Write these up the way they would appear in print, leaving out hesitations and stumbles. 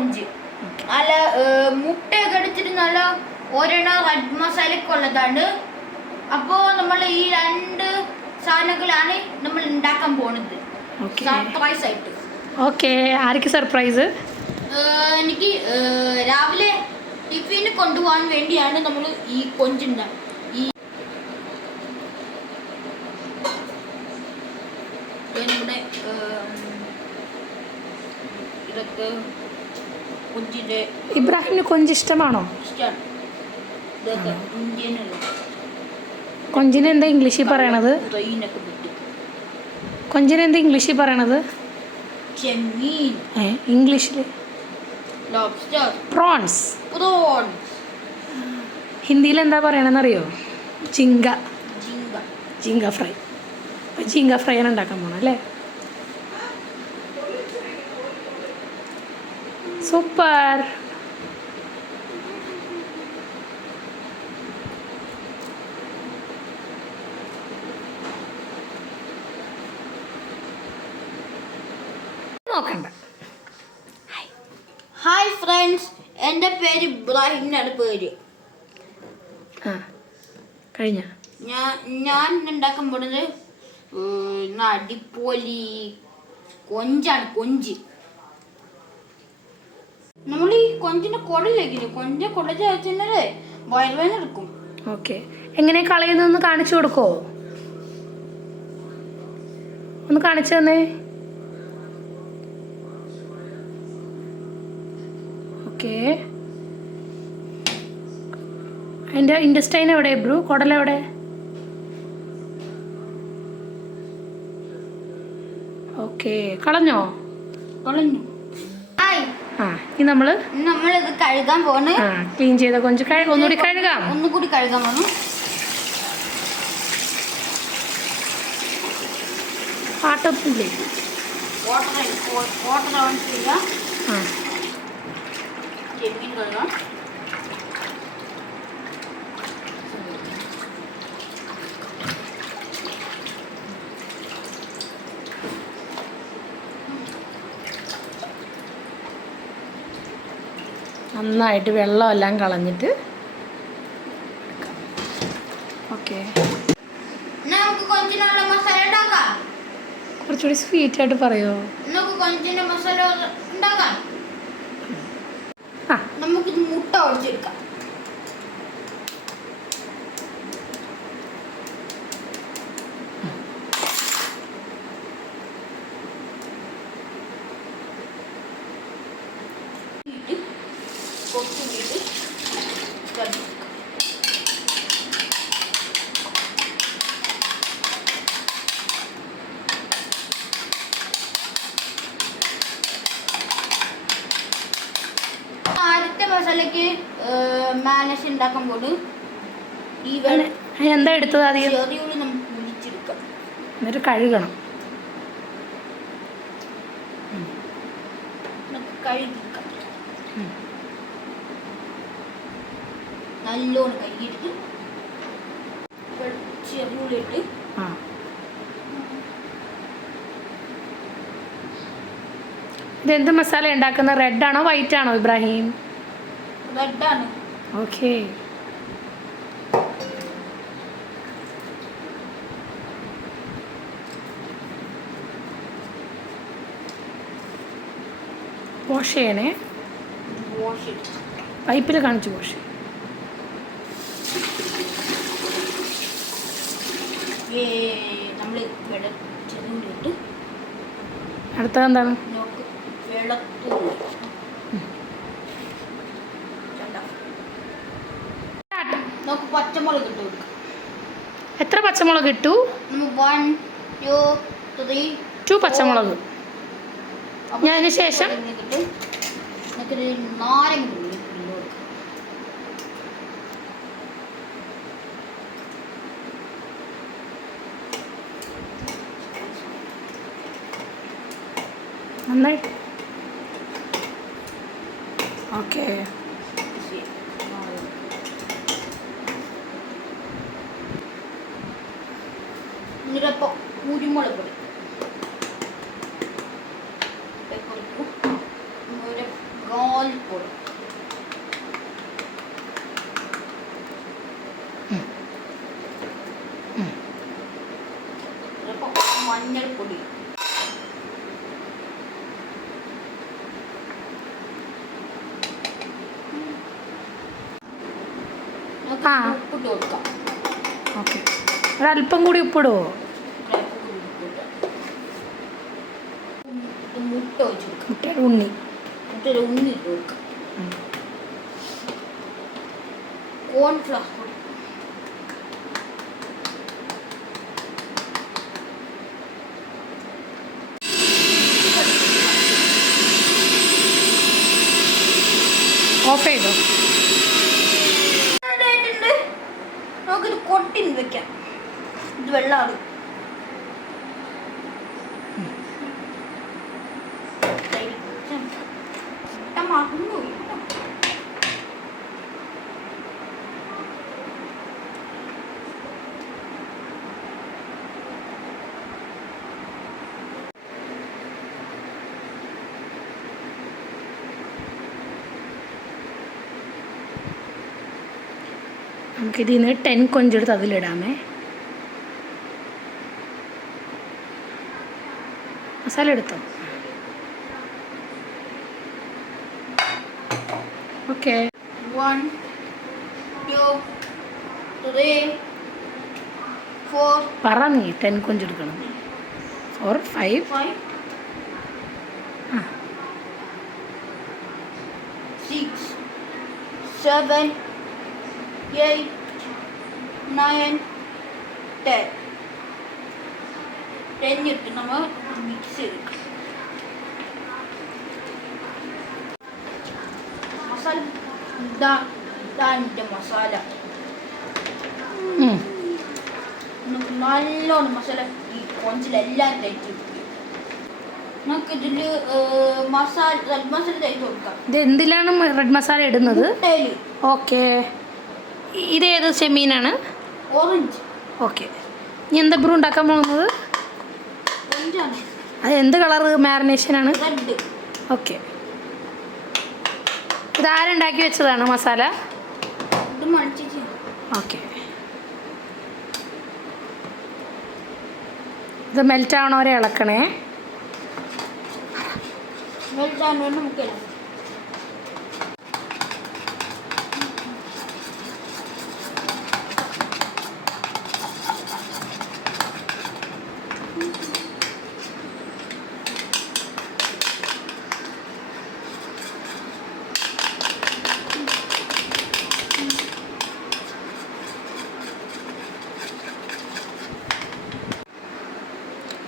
കൊഞ്ച് നല്ല മുട്ടയൊക്കെ അടിച്ചിട്ട് നല്ല ഒരെണ്ണം റെഡ് മസാലയൊക്കെ ഉള്ളതാണ്. അപ്പോൾ നമ്മൾ ഈ 2 സാധനങ്ങളാണ് നമ്മൾ ഉണ്ടാക്കാൻ പോകുന്നത് സർപ്രൈസ് ആയിട്ട്. ഓക്കെ, ആർക്ക് സർപ്രൈസ്? എനിക്ക് രാവിലെ ടിഫിന് കൊണ്ടുപോകാൻ വേണ്ടിയാണ് നമ്മൾ ഈ കൊഞ്ചുണ്ടാക്കുക. നമ്മുടെ ഇതൊക്കെ കൊഞ്ചിൻ്റെ ഇബ്രാഹിമിന് കൊഞ്ച് ഇഷ്ടമാണോ? ഇഷ്ടമാണ്. ഇതൊക്കെ ഇന്ത്യനുള്ള കൊഞ്ചിന് എന്താ ഇംഗ്ലീഷിൽ പറയണത്? കൊഞ്ചിന് എന്താ ഇംഗ്ലീഷിൽ പറയണത്? ചെമ്മീൻ. ഇംഗ്ലീഷിൽ ലോബ്സ്റ്റർ. പ്രോൺസ്. പ്രോൺസ്. ഹിന്ദിയിൽ എന്താ പറയണമെന്ന് അറിയോ? ജിങ്ക. ജിങ്ക ഫ്രൈ. അപ്പം ജിങ്ക ഫ്രൈ ആണ് ഉണ്ടാക്കാൻ പോകണം അല്ലേ? സൂപ്പർ. നോക്കണ്ട. ഹായ് ഫ്രണ്ട്സ്, എൻ്റെ പേര് ഇബ്രാഹിം എന്നാണ് പേര്. കഴിഞ്ഞ ഞാൻ ഉണ്ടാക്കാൻ പോകുന്നത് അടിപൊളി കൊഞ്ചാണ്. കൊഞ്ച് നമ്മൾ ഈ കൊഞ്ചിൻ്റെ കുടലേക്കില്ല, കൊഞ്ച കുടച്ച് വെച്ചാൽ വയറുവേദന എടുക്കും. ഓക്കെ, എങ്ങനെ കളയുന്നൊന്ന് കാണിച്ചു കൊടുക്കോ? ഒന്ന് കാണിച്ചു തന്നെ. ഓക്കെ, അതിൻ്റെ ഇൻഡസ്റ്റൈൻ എവിടെ ബ്രൂ? കുടലെവിടെ? ഓക്കെ, കളഞ്ഞോ? കളഞ്ഞു. ഇനി നമ്മളിത് കഴുകാൻ പോണ്. ക്ലീൻ ചെയ്ത കൊഞ്ച് ഒന്നുകൂടി കഴുകാം. ഒന്നുകൂടി കഴുകാൻ പോണു. പാട്ടൊപ്പില്ലേ? വാട്ടർ ഓൺ ചെയ്യാം. ചെമ്മീൻ കഴുകാം. നന്നായിട്ട് വെള്ളമെല്ലാം കളഞ്ഞിട്ട്. ഓക്കെ, നമുക്ക് കൊഞ്ചിനുള്ള മസാല ഉണ്ടാക്കാം. കുറച്ചുകൂടി സ്വീറ്റ് ആയിട്ട് പറയോ? നമുക്ക് കൊഞ്ചിന്റെ മസാല ഉണ്ടാക്കാം. നമുക്കിത് മുട്ട ഒഴിച്ചെടുക്കാം. ആദ്യത്തെ മസാലയ്ക്ക് മാനസ് ഉണ്ടാക്കാൻ പോകും. എന്താ എടുത്തത്? ആദ്യം ചെറിയുള്ളി നമുക്ക് പൊടിച്ചെടുക്കാം. എന്നിട്ട് കഴുകണം. കഴുകിക്കാം. നല്ലോണം കഴുകിയിട്ട് ചെറിയുള്ളി ഇട്ട്. ഇതെന്ത് മസാല ഉണ്ടാക്കുന്നത്? റെഡ് ആണോ വൈറ്റ് ആണോ ഇബ്രാഹിം? റെഡാണ്. ഓക്കെ, വാഷ് ചെയ്യണേ. പൈപ്പിൽ കാണിച്ചു വാഷ്. അടുത്തത് എന്താണ്? പച്ചമുളക് ഇട്ടു. എത്ര പച്ചമുളക് ഇട്ടു? 1 2 3 2 പച്ചമുളക്. ഞാൻ അതിന് ശേഷം നന്നായിട്ട്. ഓക്കെ, എന്നിട്ടപ്പോൾ കുരുമുളക് പൊടി ഗാർലിക് പൗഡർ, മഞ്ഞൾപ്പൊടി, ആ. ഉപ്പിട്ട് കൊടുക്കാം. ഓക്കെ, ഒരല്പം കൂടി ഉപ്പിടുമോ? മുട്ട ഒഴിച്ച് കൊടുക്കാം. മുട്ടയുടെ ഉണ്ണി. മുട്ടയുടെ ഉണ്ണി ഇട്ട് കൊടുക്കാം. കോൺഫ്ലവർ പൊടി, ഓഫ് ചെയ്തോ? നമുക്കിത് കൊട്ടിന് വെക്കാം. ഇത് വെള്ളമാണ്. നമുക്കിതിൽ നിന്ന് 10 കൊഞ്ചെടുത്ത് അതിലിടാമേ. മസാല എടുത്തോ? ഓക്കെ. 1 2 3 4 പറ നീ 10 കൊഞ്ചെടുക്കണം. 4 5 5 6 7 8 9 10 ഇട്ട് നമ്മൾ മിക്സ് ചെയ്തെടുക്കാം. മസാല ഇതാൻ്റെ മസാല. നമുക്ക് നല്ലോണം മസാല ഈ കൊഞ്ചിലെല്ലാം തേച്ച് നമുക്കിതിൽ മസാല റെഡ് മസാല തേച്ച് കൊടുക്കാം. ഇത് എന്തിലാണ് റെഡ് മസാല ഇടുന്നത്? മുട്ടയിൽ. ഓക്കെ, ഇതേത് ചെമ്മീനാണ്? ഓറഞ്ച്. ഓക്കെ, ഇനി എന്താ ബ്രൂ ഉണ്ടാക്കാൻ പോകുന്നത്? ഓറഞ്ചാണ്. അത് എന്ത് കളർ മാരിനേഷനാണ്? റെഡ്. ഓക്കെ, ഇതാരുണ്ടാക്കി വെച്ചതാണ് മസാല? ഇത് മടിച്ചു. ഓക്കെ, ഇത് മെൽറ്റ് ആവണ വരെ ഇളക്കണേ. മെൽറ്റാൻ വേണ്ടി നമുക്ക്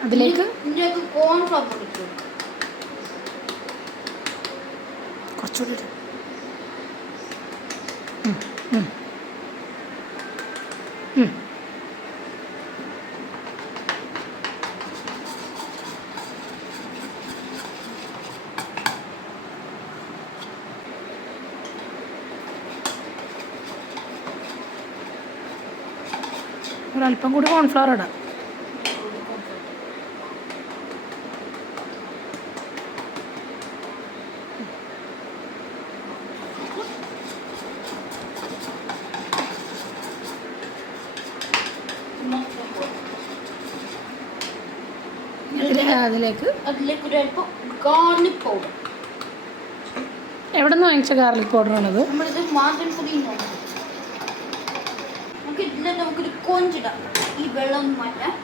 അതിലേക്ക് കോൺഫ്ലവർ പൊടി ഇട്ട് കൊടുക്കാം. കുറച്ചുകൂടി ഇടും. ഒരല്പം കൂടി കോൺഫ്ലവർ ഇടാം. അതിലേക്ക് ഒരു അല്പം ഗാർലിക് പൗഡർ. എവിടെ നിന്ന് വാങ്ങിച്ച ഗാർലിക് പൗഡറാണത്? നമ്മളിത് മാതൻപൊടി നോക്കാം. നമുക്ക് ഇതിൽ നമുക്കൊരു കൊഞ്ചിടാം. ഈ വെള്ളം മാറ്റാം.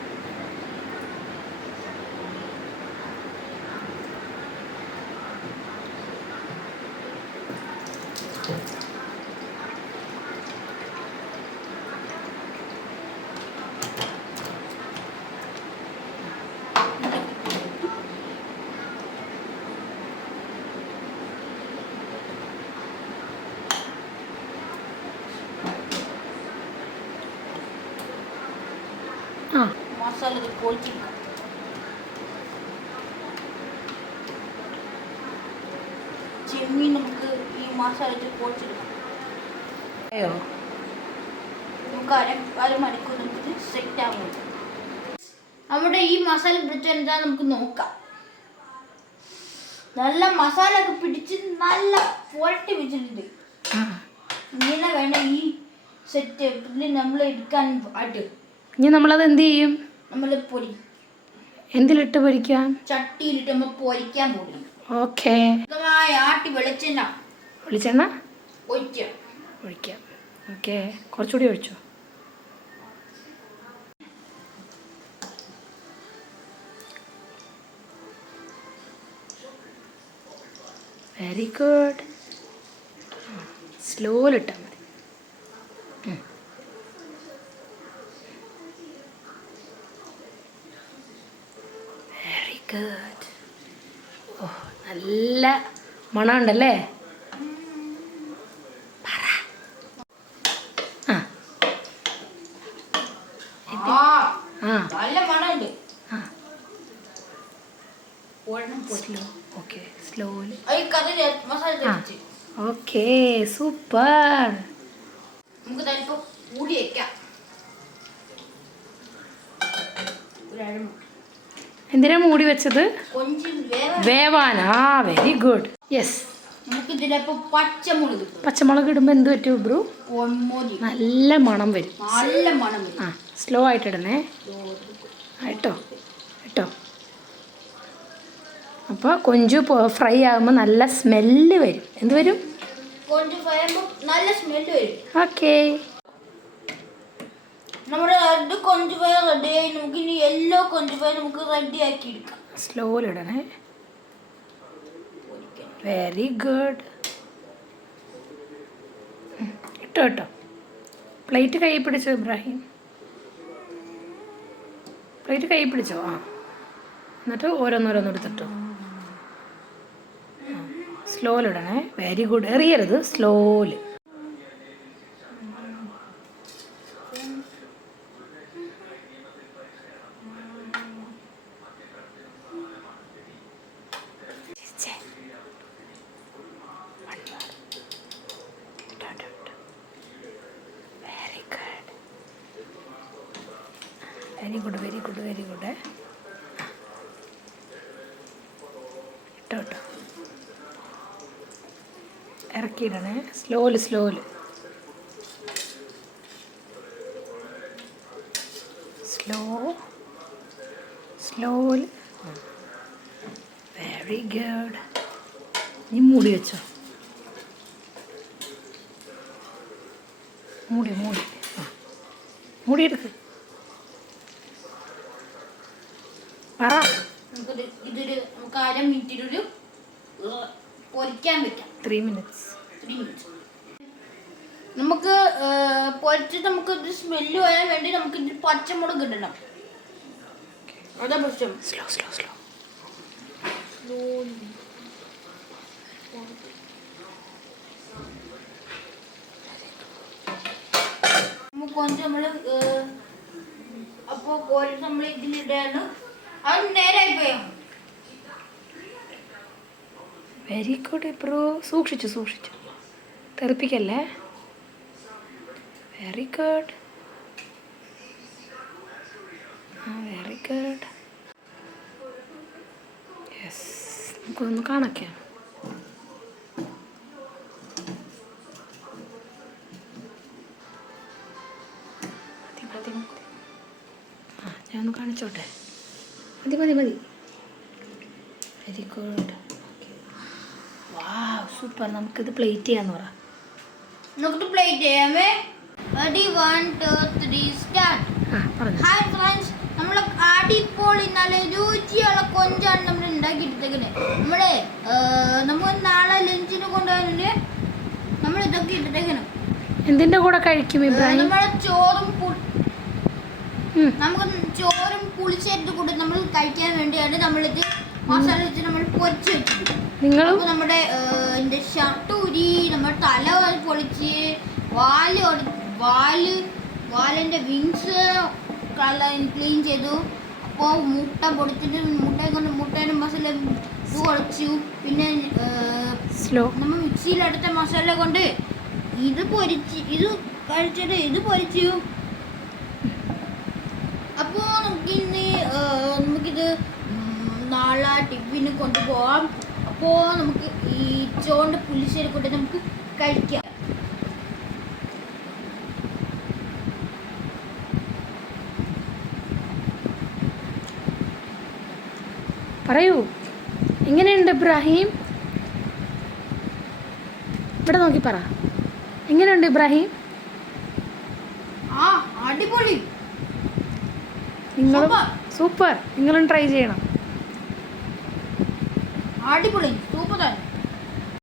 മസാല ഇത് പൊളിച്ചെടുക്കാം. ചെമ്മീൻ നമുക്ക് ഈ മസാല ഇത് പൊളിച്ചെടുക്കാം. നമുക്ക് അരമണിക്കൂർ നമുക്ക് സെറ്റ് ആകും. നമ്മുടെ ഈ മസാല പിടിച്ച എന്താ നമുക്ക് നോക്കാം. നല്ല മസാല ഒക്കെ പിടിച്ച് നല്ല പുരട്ടി വെച്ചിട്ടുണ്ട്. ഇങ്ങനെ വേണം ഈ സെറ്റ് നമ്മൾ എടുക്കാൻ ആയിട്ട്. ഇനി നമ്മളത് എന്ത് ചെയ്യും? നമ്മൾ പൊരി എന്തിലിട്ട് പൊരിക്കാം? ചട്ടിയിലിട്ട് നമ്മൾ പൊരിക്കാൻ പോകും. ഓക്കെ. ആട്ടി വെളിച്ചെണ്ണ ഒഴിക്കാം. ഓക്കെ, കുറച്ചുകൂടി ഒഴിച്ചോ. Very good. സ്ലോയിലിട്ടാൽ മതി. Very good. ഓ, നല്ല മണമുണ്ടല്ലേ? നല്ല മണമുണ്ട്. Okay, slowly. നമുക്ക് ഓക്കെ, സൂപ്പർ. തനിപ്പം മൂടി വെക്കാം. എന്തിനാ മൂടി വെച്ചത്? വേവാനാ. Very good. യെസ്. നമുക്ക് ഇതിലപ്പോ പച്ചമുളക് ഇടുമ്പോൾ എന്ത് പറ്റും ബ്രൂ? നല്ല മണം വരും. ആ, സ്ലോ ആയിട്ട് ഇടണേ. ഇട്ടോ. അപ്പോൾ കൊഞ്ചു ഫ്രൈ ആകുമ്പോൾ നല്ല സ്മെല്ല് വരും. എന്ത് വരും? നല്ല സ്മെല്ല് വരും. ഓക്കെ, നമ്മുടെ റെഡ് കൊഞ്ച് ഫ്രൈ റെഡി ആയി. നമുക്ക് ഇനി യെല്ലോ കൊഞ്ച് ഫ്രൈ നമുക്ക് റെഡി ആക്കി എടുക്കാം. സ്ലോയിലിടണേ. Very good. ഇട്ടോ. പ്ലേറ്റ് കൈ പിടിച്ചോ ഇബ്രാഹിം. പ്ലേറ്റ് കൈ പിടിച്ചോ. ആ, എന്നിട്ട് ഓരോന്നോരോന്ന് എടുത്തിട്ടോ. സ്ലോയിലിടണേ. Very good. എറിയരുത്, സ്ലോയിൽ. Very good. ഇട്ടോ. ഇറക്കിയിടണേ. സ്ലോല്. സ്ലോല്. Very good. നീ മൂടി വെച്ചോ. മൂടി എടുക്ക്. നമുക്ക് 1/2 മിനിറ്റിലൊരു പൊരിക്കാൻ പറ്റാം. 3 minutes. നമുക്ക് പൊരിച്ചിട്ട് നമുക്ക് ഇത് സ്മെല്ല് വരാൻ വേണ്ടി നമുക്ക് ഇത് പച്ചമുളക് ഇടണം. അതാ പ്രശ്നം. സ്ലോ. കൊഞ്ച് നമ്മള് അപ്പോ കോഴി നമ്മൾ ഇതിലിടാണ്. അത് നേരായി പോയോ? Very good bro. സൂക്ഷിച്ചു തെറിപ്പിക്കല്ലേ. Very good. Very good. Yes. നമുക്കൊന്ന് കാണക്കാം. ഞാൻ ഒന്ന് കാണിച്ചോട്ടെ. മതി. Very good. Wow, super. നമുക്കിത് പ്ലേറ്റ് ചെയ്യാന്ന് പറ. നമുക്ക് പ്ലേറ്റ് ചെയ്യാമേ. Ready 1 2 3 start. ഹായ് ഫ്രണ്ട്സ്, നമ്മൾ അടിപൊളി നല്ല രുചിയുള്ള കൊഞ്ചാണ് നമ്മൾ ഉണ്ടാക്കിയിട്ടേക്കുന്നത്. നമ്മൾ നാളെ ലഞ്ചിന് കൊണ്ടുപോകാനുണ്ട്. നമ്മൾ ഇതൊക്കെ ഇട്ടേക്കണം. എന്തിൻ്റെ കൂടെ കഴിക്കും ഇബ്രാഹിം? നമ്മുടെ നമുക്ക് ചോറും പുളിച്ചേരിട്ട് കൂടെ നമ്മൾ കഴിക്കാൻ വേണ്ടിയാണ് നമ്മളിത് മസാല വെച്ച് നമ്മൾ പൊരിച്ച് വെച്ചിട്ടുണ്ട്. അപ്പോൾ നമ്മുടെ ഷർട്ട് ഊരി, നമ്മുടെ തല പൊളിച്ച്, വാലിൻ്റെ വിങ്സ് ക്ലീൻ ചെയ്തു. അപ്പോൾ മുട്ട പൊടിച്ചിട്ട് മുട്ടേൻ്റെ മസാല ഇത് കുഴച്ചു. പിന്നെ നമ്മൾ മിക്സിയിലെടുത്ത മസാല കൊണ്ട് ഇത് കഴിച്ചിട്ട് ഇത് പൊരിച്ചു. അപ്പോൾ നമുക്കിത് നാളെ ടിഫിന് കൊണ്ടുപോകാം. അപ്പോൾ നമുക്ക് ഈ ചോണ്ട് പുളിശ്ശേരി കൂട്ടി നമുക്ക് കഴിക്കാം. പറയൂ, എങ്ങനെയുണ്ട് ഇബ്രാഹിം? ഇവിടെ നോക്കി പറ, എങ്ങനെയുണ്ട് ഇബ്രാഹിം? ആ അടിപൊളി, നിങ്ങളും സൂപ്പർ, നിങ്ങളും ട്രൈ ചെയ്യണം. അടിപൊളി, സൂപ്പർ.